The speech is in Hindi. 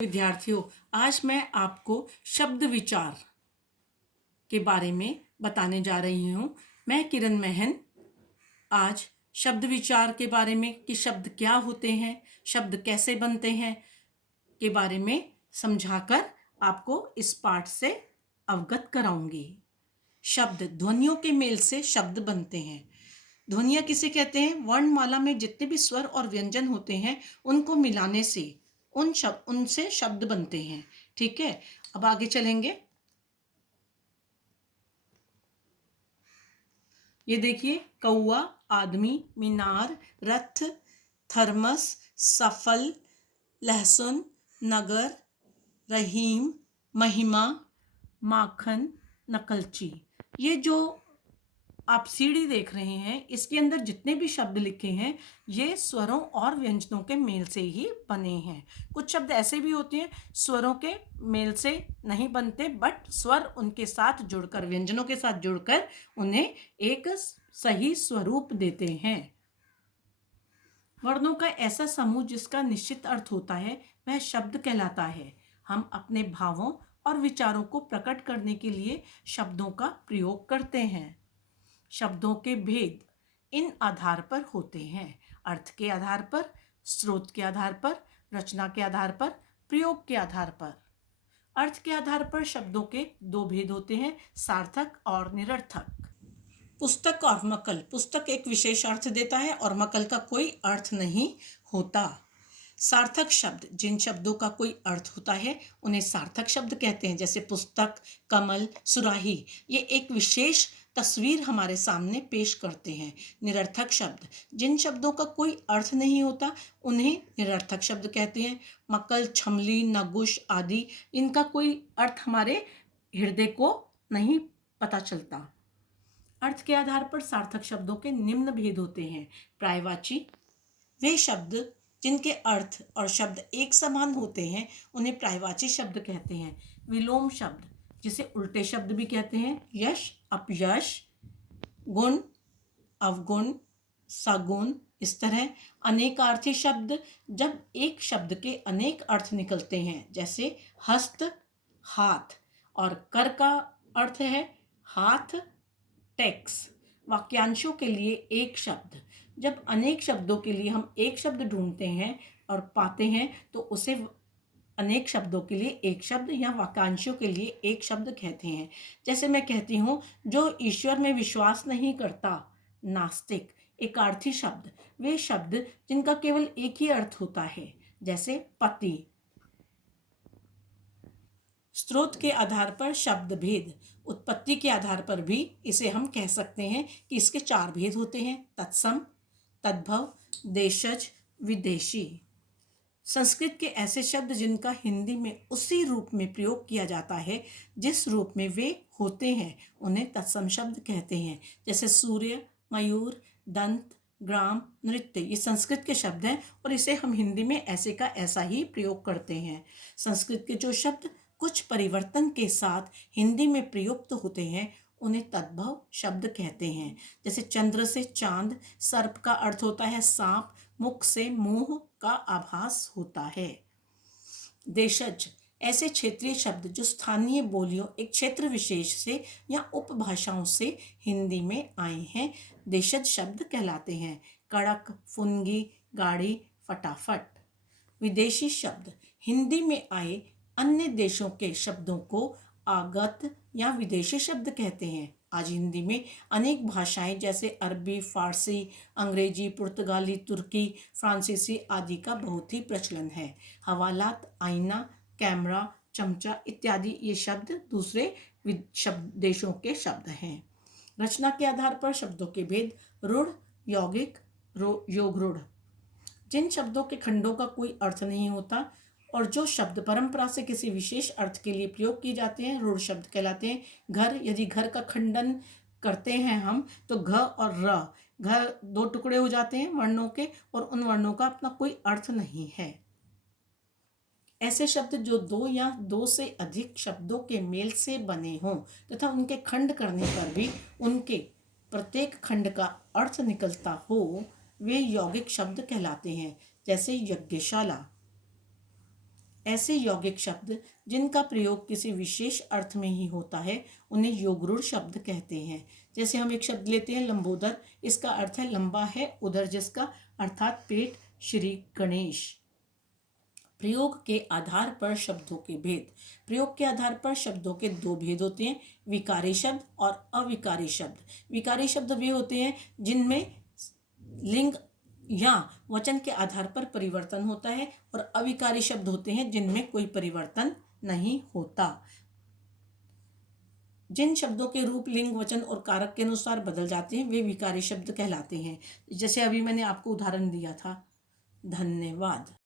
विद्यार्थियों, आज मैं आपको शब्द विचार के बारे में बताने जा रही हूँ। मैं किरण महन आज शब्द विचार के बारे में कि शब्द क्या होते हैं, शब्द कैसे बनते हैं के बारे में समझाकर आपको इस पाठ से अवगत कराऊंगी। शब्द ध्वनियों के मेल से शब्द बनते हैं। ध्वनियाँ किसे कहते हैं? वर्णमाला में जितने भी स्वर और व्यंजन होते हैं उनको मिलाने से उनसे शब्द बनते हैं। ठीक है, अब आगे चलेंगे। ये देखिए, कौआ, आदमी, मीनार, रथ, थर्मस, सफल, लहसुन, नगर, रहीम, महिमा, माखन, नकलची। ये जो आप सीढ़ी देख रहे हैं, इसके अंदर जितने भी शब्द लिखे हैं ये स्वरों और व्यंजनों के मेल से ही बने हैं। कुछ शब्द ऐसे भी होते हैं स्वरों के मेल से नहीं बनते, बट स्वर उनके साथ जुड़कर, व्यंजनों के साथ जुड़कर उन्हें एक सही स्वरूप देते हैं। वर्णों का ऐसा समूह जिसका निश्चित अर्थ होता है वह शब्द कहलाता है। हम अपने भावों और विचारों को प्रकट करने के लिए शब्दों का प्रयोग करते हैं। शब्दों के भेद इन आधार पर होते हैं: अर्थ के आधार पर, स्रोत के आधार पर, रचना के आधार पर, प्रयोग के आधार पर। अर्थ के आधार पर शब्दों के दो भेद होते हैं: सार्थक और निरर्थक। पुस्तक और मकल। पुस्तक एक विशेष अर्थ देता है और मकल का कोई अर्थ नहीं होता। सार्थक शब्द, जिन शब्दों का कोई अर्थ होता है उन्हें सार्थक शब्द कहते हैं, जैसे पुस्तक, कमल, सुराही। ये एक विशेष तस्वीर हमारे सामने पेश करते हैं। निरर्थक शब्द, जिन शब्दों का कोई अर्थ नहीं होता उन्हें निरर्थक शब्द कहते हैं। मकल, छमली, नगुश आदि, इनका कोई अर्थ हमारे हृदय को नहीं पता चलता। अर्थ के आधार पर सार्थक शब्दों के निम्न भेद होते हैं: पर्यायवाची, वे शब्द जिनके अर्थ और शब्द एक समान होते हैं उन्हें पर्यायवाची शब्द कहते हैं। विलोम शब्द, जिसे उल्टे शब्द भी कहते हैं: यश, अपयश, गुण, अवगुण, सगुण। इस तरह अनेकार्थी शब्द, जब एक शब्द के अनेक अर्थ निकलते हैं, जैसे हस्त, हाथ, और कर का अर्थ है हाथ, टैक्स। वाक्यांशों के लिए एक शब्द, जब अनेक शब्दों के लिए हम एक शब्द ढूंढते हैं और पाते हैं तो उसे अनेक शब्दों के लिए एक शब्द या वाक्यांशों के लिए एक शब्द कहते हैं। जैसे मैं कहती हूँ, जो ईश्वर में विश्वास नहीं करता, नास्तिक। एकार्थी शब्द, वे शब्द जिनका केवल एक ही अर्थ होता है, जैसे पति। स्रोत के आधार पर शब्द भेद, उत्पत्ति के आधार पर भी इसे हम कह सकते हैं कि इसके चार भेद होते हैं: तत्सम, तद्भव, देशज, विदेशी। संस्कृत के ऐसे शब्द जिनका हिंदी में उसी रूप में प्रयोग किया जाता है जिस रूप में वे होते हैं उन्हें तत्सम शब्द कहते हैं, जैसे सूर्य, मयूर, दंत, ग्राम, नृत्य। ये संस्कृत के शब्द हैं और इसे हम हिंदी में ऐसे का ऐसा ही प्रयोग करते हैं। संस्कृत के जो शब्द कुछ परिवर्तन के साथ हिंदी में प्रयुक्त होते हैं उन्हें तद्भव शब्द कहते हैं। जैसे चंद्र से चांद, सर्प का अर्थ होता है सांप, मुख से मुंह का आभास होता है। देशज, ऐसे क्षेत्रीय शब्द जो स्थानीय बोलियों, एक क्षेत्र विशेष से या उपभाषाओं से हिंदी में आए हैं, देशज शब्द कहलाते हैं। कड़क, फुनगी, गाड़ी, फटाफट। विदेशी शब्द, हिंदी में आए अन्य देशों के शब्दों को आगत या विदेशी शब्द कहते हैं। आज हिंदी में अनेक भाषाएं जैसे अरबी, फारसी, अंग्रेजी, पुर्तगाली, तुर्की, फ्रांसीसी आदि का बहुत ही प्रचलन है। हवालात, आईना, कैमरा, चमचा इत्यादि ये शब्द दूसरे देशों के शब्द हैं। रचना के आधार पर शब्दों के भेद: रूढ़, यौगिक, योग रूढ़। जिन शब्दों के खंडों का कोई अर्थ नहीं होता और जो शब्द परंपरा से किसी विशेष अर्थ के लिए प्रयोग किए जाते हैं रूढ़ शब्द कहलाते हैं। घर, यदि घर का खंडन करते हैं हम तो घ और र, घर दो टुकड़े हो जाते हैं वर्णों के और उन वर्णों का अपना कोई अर्थ नहीं है। ऐसे शब्द जो दो या दो से अधिक शब्दों के मेल से बने हों तथा उनके खंड करने पर भी उनके प्रत्येक खंड का अर्थ निकलता हो, वे यौगिक शब्द कहलाते हैं, जैसे यज्ञशाला। ऐसे यौगिक शब्द जिनका प्रयोग किसी विशेष अर्थ में ही होता है उन्हें योगरूढ़ शब्द कहते हैं। जैसे हम एक शब्द लेते हैं लंबोदर, इसका अर्थ है लंबा है उदर जिसका, अर्थात पेट, श्री गणेश। प्रयोग के आधार पर शब्दों के भेद। प्रयोग के आधार पर शब्दों के दो भेद होते हैं, विकारी शब्द और अविकारी शब्द। विकारी शब्द वे होते हैं जिनमें लिंग या वचन के आधार पर परिवर्तन होता है, और अविकारी शब्द होते हैं जिनमें कोई परिवर्तन नहीं होता। जिन शब्दों के रूप लिंग, वचन और कारक के अनुसार बदल जाते हैं वे विकारी शब्द कहलाते हैं। जैसे अभी मैंने आपको उदाहरण दिया था। धन्यवाद।